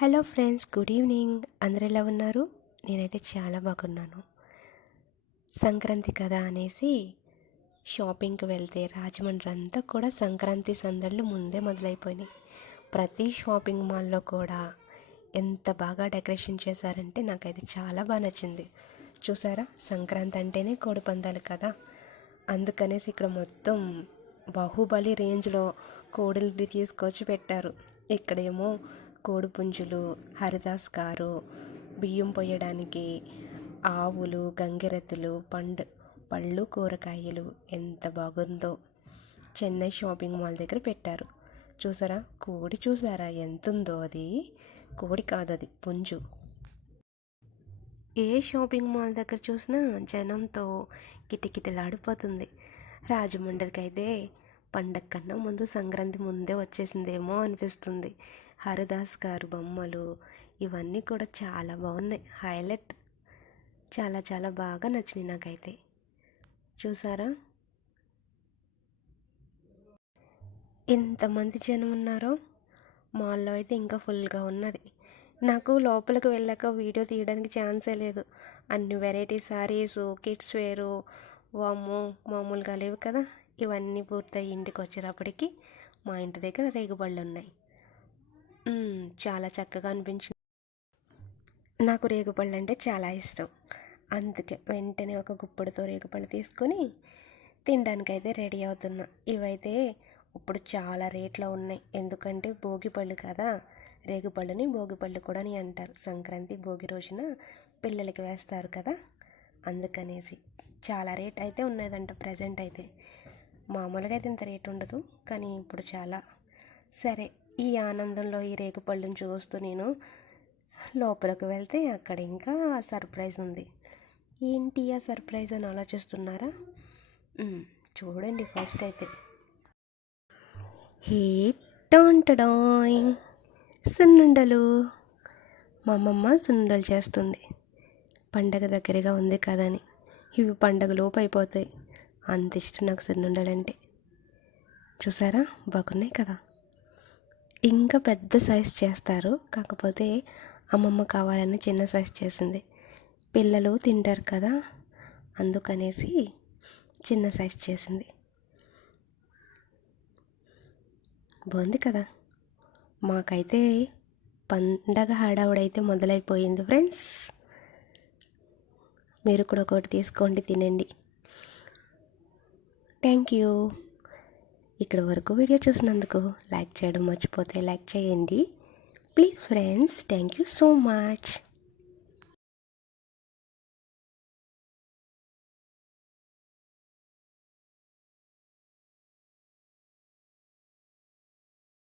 Hello friends, good evening. అందరు ఎలా ఉన్నారు? నేనైతే చాలా బాగున్నాను. సంక్రాంతి కదా అనేసి షాపింగ్కి వెళ్తే రాజమండ్రి అంతా కూడా సంక్రాంతి సందళ్ళు ముందే మొదలైపోయినాయి. ప్రతి షాపింగ్ మాల్లో కూడా ఎంత బాగా డెకరేషన్ చేశారంటే నాకైతే చాలా బాగా నచ్చింది. చూసారా, సంక్రాంతి అంటేనే కోడి పందాలు కదా, అందుకనేసి ఇక్కడ మొత్తం బాహుబలి రేంజ్లో కోడిల్ని తీసుకొచ్చి పెట్టారు. ఇక్కడేమో కోడి పుంజులు, హరిదాస్ కారు, బియ్యం పొయ్యడానికి ఆవులు, గంగిరెద్దులు, పళ్ళు, కూరగాయలు ఎంత బాగుందో చెన్నై షాపింగ్ మాల్ దగ్గర పెట్టారు. చూసారా, కోడి చూసారా ఎంత ఉందో? అది కోడి కాదు, అది పుంజు. ఏ షాపింగ్ మాల్ దగ్గర చూసినా జనంతో కిటకిటలాడిపోతుంది. రాజమండ్రికి అయితే పండగ కన్నా ముందు సంక్రాంతి ముందే వచ్చేసిందేమో అనిపిస్తుంది. హరిదాస్ గారు బొమ్మలు ఇవన్నీ కూడా చాలా బాగున్నాయి. హైలైట్, చాలా చాలా బాగా నచ్చినాయి నాకైతే. చూసారా ఎంతమంది జనం ఉన్నారో? మాల్లో అయితే ఇంకా ఫుల్గా ఉన్నది. నాకు లోపలికి వెళ్ళాక వీడియో తీయడానికి ఛాన్సే లేదు. అన్ని వెరైటీ శారీసు, కిడ్స్ వేరు, వామ్మో మామూలుగా లేవు కదా. ఇవన్నీ పూర్తయి ఇంటికి వచ్చేటప్పటికి మా ఇంటి దగ్గర రేగుపళ్ళు ఉన్నాయి. చాలా చక్కగా అనిపించింది. నాకు రేగుపళ్ళు అంటే చాలా ఇష్టం. అందుకే వెంటనే ఒక గుప్పడితో రేగుపళ్ళు తీసుకొని తినడానికైతే రెడీ అవుతున్నా. ఇవైతే ఇప్పుడు చాలా రేట్లో ఉన్నాయి, ఎందుకంటే భోగిపళ్ళు కదా. రేగుపళ్ళని భోగిపళ్ళు కూడా అని అంటారు. సంక్రాంతి భోగి రోజున పిల్లలకి వేస్తారు కదా, అందుకనేసి చాలా రేట్ అయితే ఉన్నదంట ప్రజెంట్ అయితే. మామూలుగా అయితే ఇంత రేట్ ఉండదు, కానీ ఇప్పుడు చాలా. సరే, ఈ ఆనందంలో ఈ రేగుపళ్ళని చూస్తూ నేను లోపలికి వెళ్తే అక్కడ ఇంకా సర్ప్రైజ్ ఉంది. ఏంటి ఆ సర్ప్రైజ్ అని ఆలోచిస్తున్నారా? చూడండి. ఫస్ట్ అయితే హీటోంటడాయింగ్ సున్నుండలు. మా అమ్మమ్మ సున్నుండలు చేస్తుంది. పండగ దగ్గరగా ఉంది కదని. ఇవి పండగలోపు అయిపోతాయి. అంత ఇష్టం నాకు సున్నుండలంటే. చూసారా, బాగున్నాయి కదా. ఇంకా పెద్ద సైజ్ చేస్తారు, కాకపోతే అమ్మమ్మ కావాలని చిన్న సైజ్ చేసింది. పిల్లలు తింటారు కదా, అందుకనేసి చిన్న సైజ్ చేసింది. బాగుంది కదా. మాకైతే పండగ హడావుడైతే మొదలైపోయింది ఫ్రెండ్స్. మీరు కూడా ఒకటి తీసుకోండి, తినండి. Thank you. ఇక్కడ వరకు వీడియో చూసినందుకు లైక్ చేయడం మర్చిపోతే లైక్ చేయండి please friends. Thank you so much.